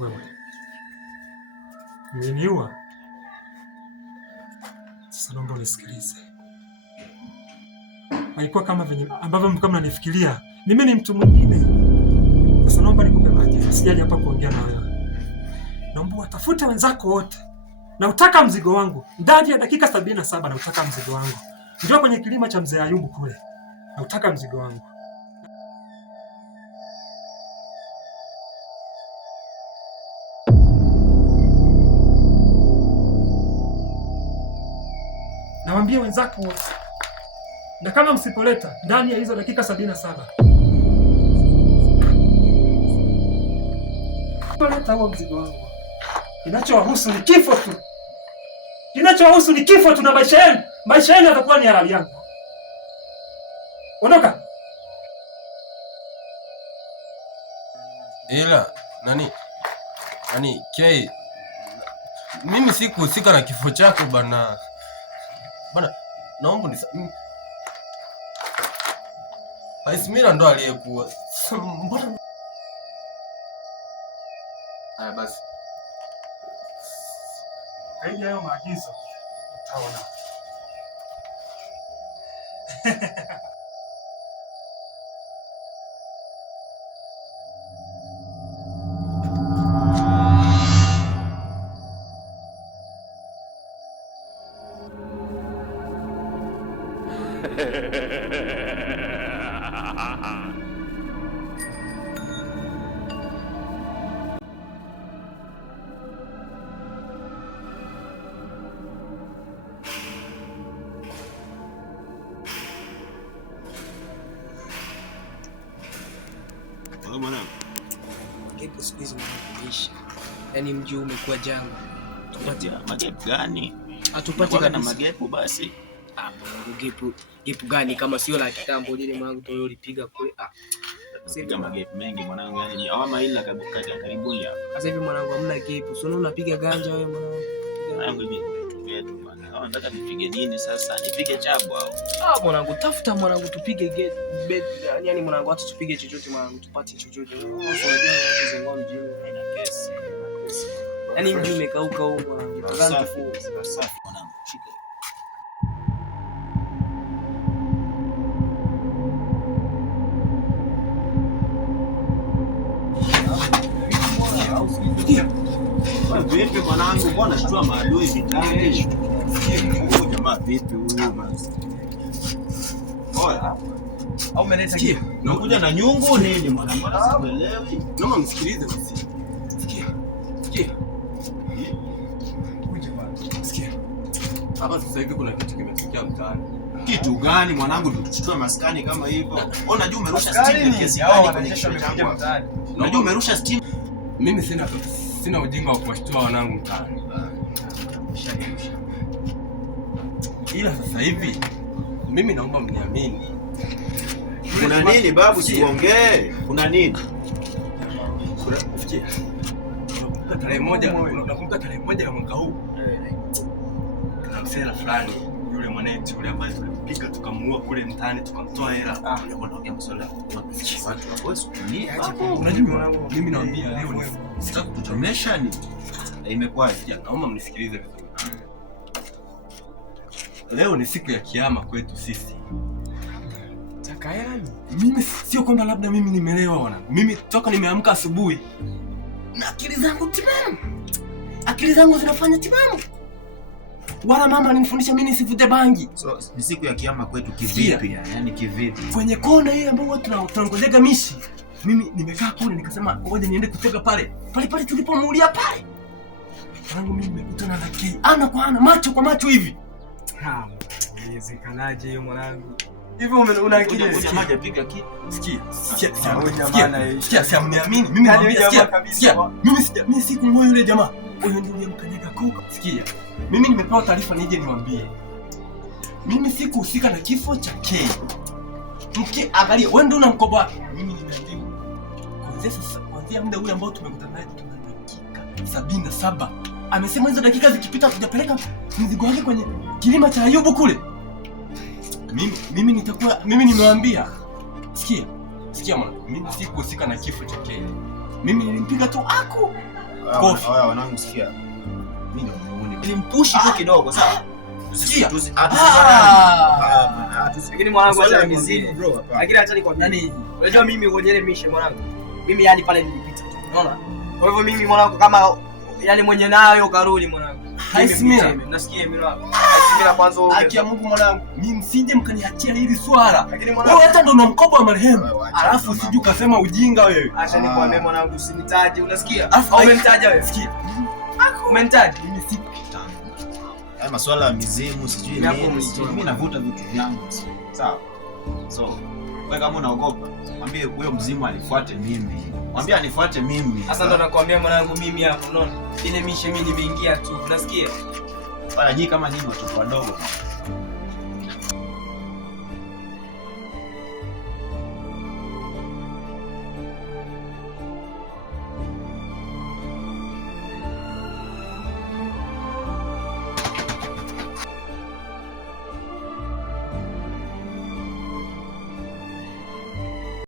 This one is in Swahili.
Wewe umeniua. Sasa naomba unisikilize. Haikuwa kama venye ambavyo mko mnanifikiria. Mimi ni mtu mwingine. Sasa naomba nikupe maagizo. Sijaje hapa kuongea na wewe. Naomba watafute wenzako wote. Na utaka mzigo wangu. Ndani ya dakika 77 na utaka mzigo wangu. Ndio kwenye kilima cha mzee Ayubu kule. Na utaka mzigo wangu. Nawaambia wenzako wote. Na kama msipoleta ndani ya hizo dakika 77. Poleta huo mzigo wangu. Kinachowahusu ni kifo tu. Kinachowahusu ni kifo tu na maisha yenu. Maisha yenu yatakuwa ni halali yangu. Ondoka. Ila nani K, mimi sikuhusika na kifo chako bana. Bana, naomba Aismira ndo aliyekuwa. Mbona? Haya basi. Kaidi hayo maagizo utaona. Gepu siku hizi kuisha. Yaani mji umekuwa jangwa. Tupate magepu gani? Hatupati kana magepu basi. Gepu gani kama sio la kitambo lile mwanangu toyo ulipiga kule. Sasa magepu mengi mwanangu, yani awama ila karibuni hapa. Sasa hivi mwanangu hamna gepu. Sio unapiga ganja wewe mwanangu. Mwanangu hivi vitu bwana. Nataka nipige nini sasa? Nipige chapo au? Mwanangu tafuta mwanangu tupige bed. Yaani mwanangu hata tupige chochote mwanangu tupate chochote. Unajua hizo ngoma mjini haina kesi. Yaani mji umekauka huko mwanangu. Safi mwanangu. Shika. Vipi mwanangu, mbona shtua maadui vitani? Huyu jamaa vipi huyu basi? Oya. Au umeleta kitu? Unakuja na nyungu nini mwanangu? Sielewi. Naomba msikilize basi. Sikia. Kuja bwana. Sikia. Hapa sasa hivi kuna kitu kimetokea mtaani. Kitu gani mwanangu, tuchukue maskani kama hivyo? Unajua umerusha steam kiasi gani kwenye kichwa changu mtaani? Unajua umerusha steam. Mimi sina ujinga wa kuwashtua wanangu mtaani. Ila sasa hivi mimi naomba mniamini. Kuna nini babu, siongee? Kuna nini? Sikia. Unakumbuka tarehe moja ya mwaka huu? Kuna msela fulani yule mwanetu yule ambaye tulipiga tukamuua kule mtaani tukamtoa hela. Unaongea masuala watu hawezi kutumia. Unajua mimi naambia leo ni sitaki kutuchomesha ni. Imekwaje? Naomba mnisikilize vizuri. Leo ni siku ya kiyama kwetu sisi. Takayani. Mimi sio kwamba labda mimi nimelewa wanangu. Mimi toka nimeamka asubuhi na akili zangu timamu. Akili zangu zinafanya timamu. Wala mama alinifundisha mimi nisivute bangi. So ni siku ya kiyama kwetu kivipi? Yaani kivipi? Kwenye kona ile ambayo tunangojea mishi. Mimi nimekaa kule nikasema ngoja niende kutoka pale tulipomuulia pale. Wanangu mimi nimekutana na K ana kwa ana, macho kwa macho hivi. Inawezekanaje hiyo mwanangu? Hivi una akili unasemaje? Piga kitu. Sikia, siamniamini. Mimi naambia sikia. Mimi sikumwoa yule jamaa. Huyo ndio mkanyaga koka. Sikia. Mimi nimepewa taarifa nije niwaambie. Mimi sikuhusika na kifo cha K. Mke angalia, wewe ndio una mkoba wake. Mimi nimeambiwa. Kuanzia muda ule ambao tumekutana naye tuna dakika 77. Amesema hizo dakika zikipita tujapeleka mzigo wake kwenye kilima cha Ayubu kule. Mimi nimewaambia. Sikia. Sikia mwana, mimi sikuhusika na kifo cha Kay. Mimi nilimpiga tu ako. Kofi. Haya wanangu sikia. Mimi ndio muone. Nilimpushi tu kidogo sawa. Sikia. Lakini mwanangu acha mizimu bro. Lakini acha nikwambie. Yaani unajua mimi kwenye ile mission mwanangu. Mimi yani pale nilipita tu. Unaona? Kwa hivyo mimi mwanangu kama yani mwenye nayo karudi mwanangu. Haisimira. Nasikia mimi wangu. Haisimira kwanza. Haki ya Mungu mwanangu. Mimi msije mkaniachia hili swala. Lakini mwanangu wewe hata ndo una mkopo wa marehemu. Alafu usije ukasema ujinga wewe. Acha nikwambie mwanangu usinitaje. Unasikia? Au umemtaja wewe? Sikia. Umemtaja? Mimi si haya masuala ya mizimu sijui nini. Mimi navuta vitu vyangu. Sawa. So, wewe kama unaogopa, mwambie huyo mzimu alifuate mimi. Mwambie anifuate mimi. Sasa ndo nakwambia mwanangu mimi hapo unaona. Ile mishe mimi nimeingia tu. Unasikia? Wala nyinyi kama nyinyi watoto wadogo.